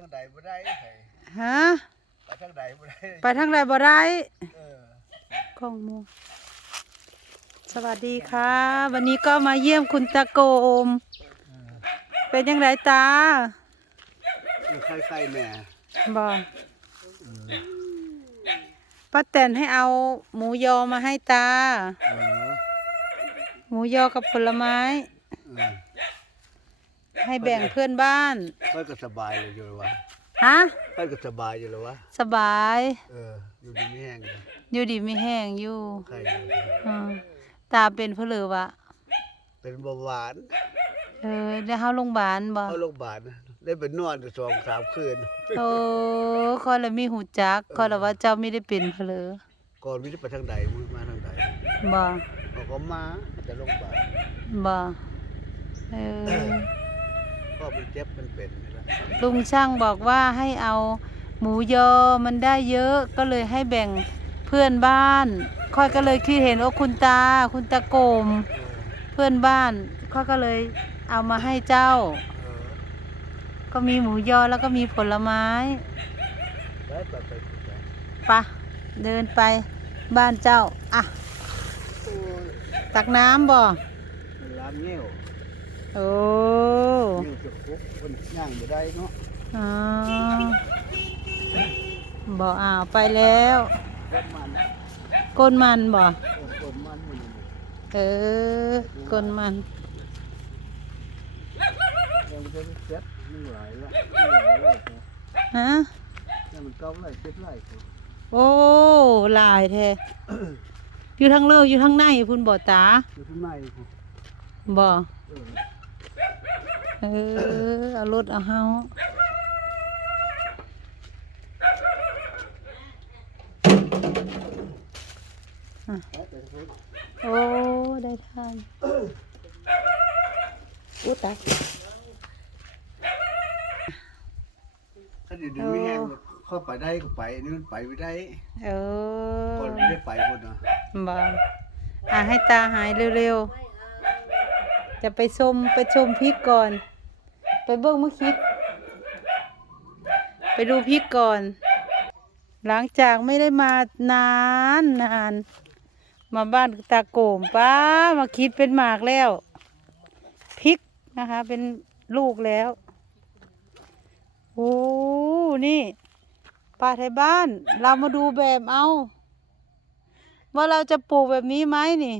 ทางใดบ่ได้ไผฮะไปทางใดบ่ได้ไปทางใดบ่ได้เออกล้องมูสวัสดีค่ะ วันนี้ก็มาเยี่ยมคุณตาโกม เป็นยังไงตาเออใครๆแม่บอกเออป้าแตนให้เอาหมูยอมาให้ตาเออหมูยอกับผลไม้เออ ให้แบ่งเพื่อนบ้าน เพิ่นก็สบายเลยอยู่แล้ววะฮะ เพิ่นก็สบายอยู่แล้ววะสบาย เอออยู่ดีไม่แห้งเลยอยู่ดีไม่แห้งอยู่ใครอยู่อืมตาเป็นเพนเหลือวะเป็นเบาหวานเออได้เข้าโรงพยาบาลบ่เอาโรงพยาบาลนะได้ไปนอนอยู่สองสามคืนโอ้คอยละมีหูจักคอยละว่าเจ้าไม่ได้เป็นเพนเหลือก่อนวิจะไปทางใดมึงมาทางใดบ่เขาก็มาแต่โรงพยาบาลบ่เออ ก็มันเจ็บมันเป็นนี่แหละลุงช่างบอกว่าให้เอาหมูยอมันได้เยอะก็เลยให้แบ่งเพื่อนบ้านค่อยก็เลยคิดเห็นว่าคุณตา คุณตาโกม เออเพื่อนบ้านค่อยก็เลยเอามาให้เจ้า เออก็มีหมูยอแล้วก็มีผลไม้ได้ไปไปไปไปปะเดินไปบ้านเจ้าอะโอ้ยตักน้ำบ่มันล้างเงี้ยว โอ้เงี้ยวจะคุกมันย่างไม่ได้เนาะอ๋อบ่อ้าวไปแล้วเจ็บมันก้นมันบ่เออต้นมันมันนี่เออก้นมันยังจะเจ็บมันหลายละมันหลายละฮะเนี่ยมันเก้าไร่เจ็ดไร่พุ่นโอ้หลายแท้อยู่ทางเลิกอยู่ทางในพุ่นบ่ตาอยู่ข้างในพุ่นบ่ เออเออเอารถเอาเฮาไปไปพุ่นโอ้ ได้ทานอู้ตายถ้าเดี๋ยวนี้ไม่แห้งเข้าไปได้ก็ไปอันนี่มันไปไม่ได้เอก่อนอไม่ได้ไปพุ่นนะบ่อะให้ตาหายเร็วๆ จะไปชมไปชมพริกก่อน ไปเบิ่งมะคิด ไปดูพริกก่อน หลังจากไม่ได้มานานนาน มาบ้านตาโกมป้ามาคิดเป็นหมากแล้วพริกนะคะ เป็นลูกแล้วโอ้นี่ป้าไทยบ้าน เรามาดูแบบเอา ว่าเราจะปลูกแบบนี้ไหมนี่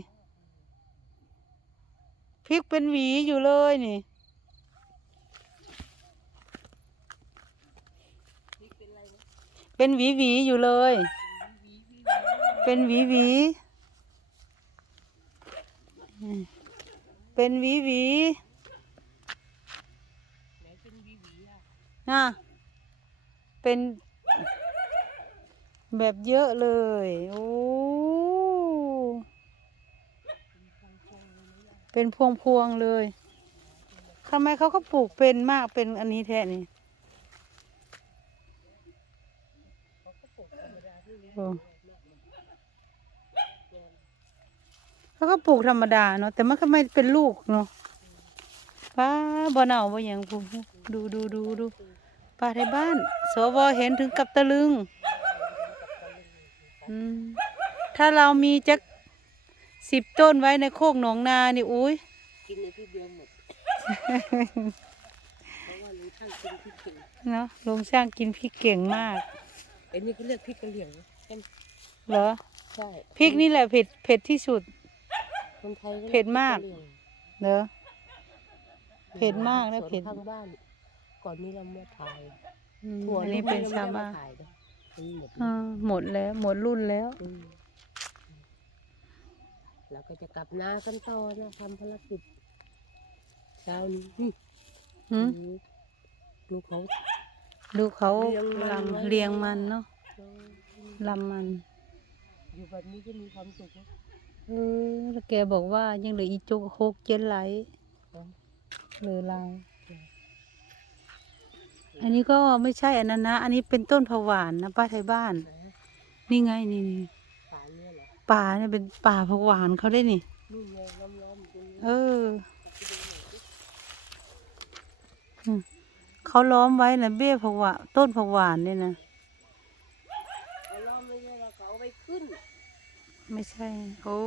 พริกเป็นหวีอยู่เลยนี่ เป็นหวีหวีอยู่เลย เป็นหวีหวีเป็นหวีหวีน่ะเป็นแบบเยอะเลย โอ้ เป็นพวงพวงเลยทำไมเขาก็ปลูกเป็นมากเป็นอันนี้แท้นี่โอ้ เขาก็ปลูกธรรมดาเนาะแต่มันทำไมเป็นลูกเนาะป้าบ่เน่าบ่หยังพูดูดูดูดูป้าไทยบ้านสวเห็นถึงกับตะลึงอืมถ้าเรามีจักสิบต้นไว้ในโคกหนองนานี่อุ้ยกินในที่เดียวหมดเพราะว่ารู้ช่างกินพริกเก่งเนาะลุงช่างกินพริกเก่งมากไอ้นี่เขาเรียกพริกกะเหรี่ยงใช่ไหม เหรอใช่พริกนี่แหละเผ็ดเผ็ดที่สุด คนไทยก็รียเผ็ดมากพริกะเหรี่ยงเหรอเผ็ดมากนะสวเผ็ดข้างบ้าน ก่อนนี้เรามาถ่ายอืมถั่วอันนี้เป็นชาวบ้านถ่ายนะมันหมดอ่าหมดแล้ว หมดรุ่นแล้ว อืมเราก็จะกลับนากันต่อนะทำภารกิจเช้านี้นี่หืมดูเขาดูเขาเลี้ยงมันไว้ลำเลียงมันเนาะเออ ลำมัน อยู่แบบนี้ก็มีความสุขนะเออแล้วแกบอกว่ายังเหลืออีจุกหกเจ็ดไหลอ๋อเหลือลายอันนี้ก็ไม่ใช่อันนั้นนะ อันนี้เป็นต้นผวานนะป้าไทยบ้านไหนอะนี่ไงนี่นี่สายเนี่ยเหรอป่าเนี่ยเป็นป่าผวานเขาได้นี่นู่นไงล้อมๆอยู่ตรงนี้เอออืมเขาเขาล้อมไว้นะเบี้ยผักหวานต้นผักหวานเนี่ยนะ เอาล้อมไม่ใช่เราเขาเอาไว้ขึ้น ไม่ใช่ โอ้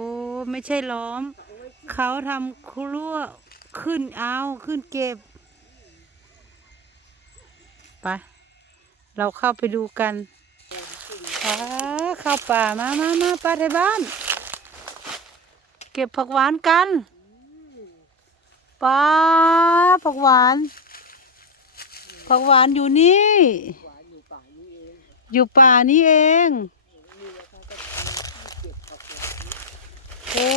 ไม่ใช่ล้อมเอาไว้ขึ้นเขาทำครัวขึ้นเอาขึ้นเก็บไปเราเข้าไปดูกันว้าเข้าป่ามามามาป้าไทยบ้าน เก็บผักหวานกันป้าผักหวาน ผักหวานอยู่นี่หวานอยู่ป่านี้เอง อยู่ป่านี้เอง นี่นะคะก็คือที่เก็บผักหวาน โอ้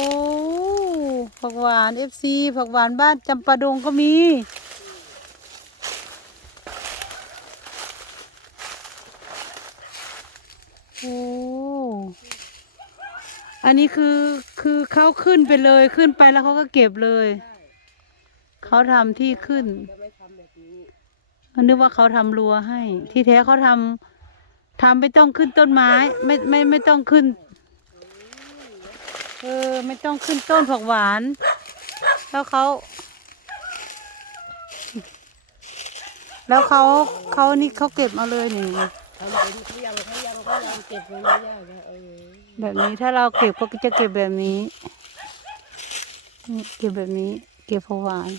ผักหวานเอฟซีผักหวานบ้านจำปาดงก็มีโอ้อันนี้คือคือเขาขึ้นไปเลยขึ้นไปแล้วเขาก็เก็บเลย เขาทำที่ขึ้นนึกว่าเขาทำรั้วให้ ที่แท้เขาทำทำไม่ต้องขึ้นต้นไม้ ไม่ไม่ไม่ต้องขึ้น เออ ไม่ต้องขึ้นต้นผักหวาน แล้วเขา แล้วเขาเขานี่เขาเก็บเอาเลยนี่เป็นเขายังเขายังเขายังเก็บไว้ไม่ยากนะเออแบบนี้ถ้าเราเก็บก็จะเก็บแบบนี้เก็บแบบนี้ เก็บผักหวาน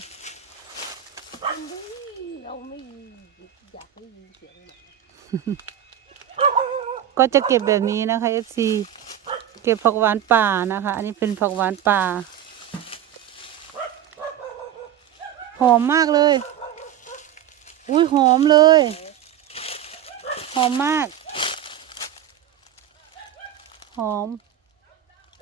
เราไม่อยากได้ยินเสียงก็จะเก็บแบบนี้นะคะ FC เก็บผักหวานป่านะคะ อันนี้เป็นผักหวานป่า หอมมากเลย อุ้ยหอมเลย หอมมาก หอม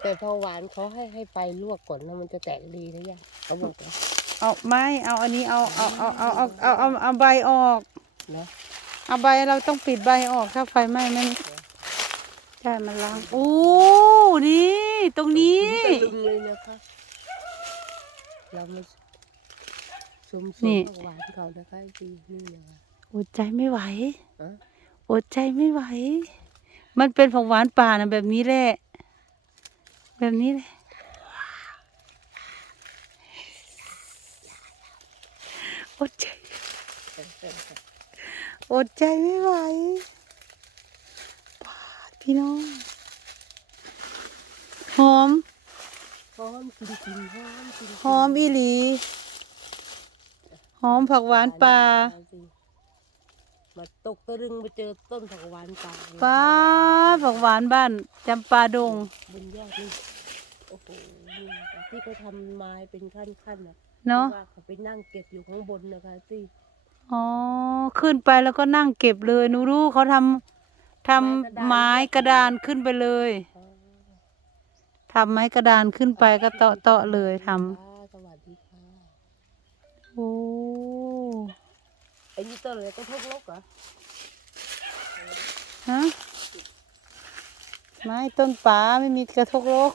แต่พอหวานเขาให้ให้ไฟลวกก่อนแล้วมันจะแตกดีนะย่าเขาบอกนะเอาไม่เอาอันนี้เอาเอาเอาเอาเอาเอาเอาเอาใบออก นะเอาใบเราต้องปิดใบออกถ้าไฟไหม้มัน ใช่มันล้างโอ้นี่ตรงนี้ตะลึงเลยนะคะเรามาชมสวนี่นผักหวานเขานะคะจีนี่นะคะอดใจไม่ไหวฮะอดใจไม่ไหว มันเป็นผักหวานป่านะแบบนี้แหละ แบบนี้แหละ อดใจ อดใจไม่ไหวปาด พี่น้องหอมหอมจริงๆหอมจริงๆหอมอีหลีหอมผักหวานป่ามาตกตะลึงไปเจอต้นผักหวานป่าป้าดผักหวานบ้านจำปาดงบนยอดนี่โอ้โหนี่นะคะที่เขาทำไม้เป็นขั้นๆนะเนาะว่าเขาไปนั่งเก็บอยู่ข้างบนนะคะที่อ๋อขึ้นไปแล้วก็นั่งเก็บเลยหนูรู้เขาทำ ทำไม้กระดานขึ้นไปเลยอ๋อทำไม้กระดานขึ้นไปก็เตาะเตาะเลยทำค่ะสวัสดีค่ะโอ้ไอ้นี่ต้นอะไรก็พกลกเหรอฮะไม้ต้นป่าไม่มีกระทกโลก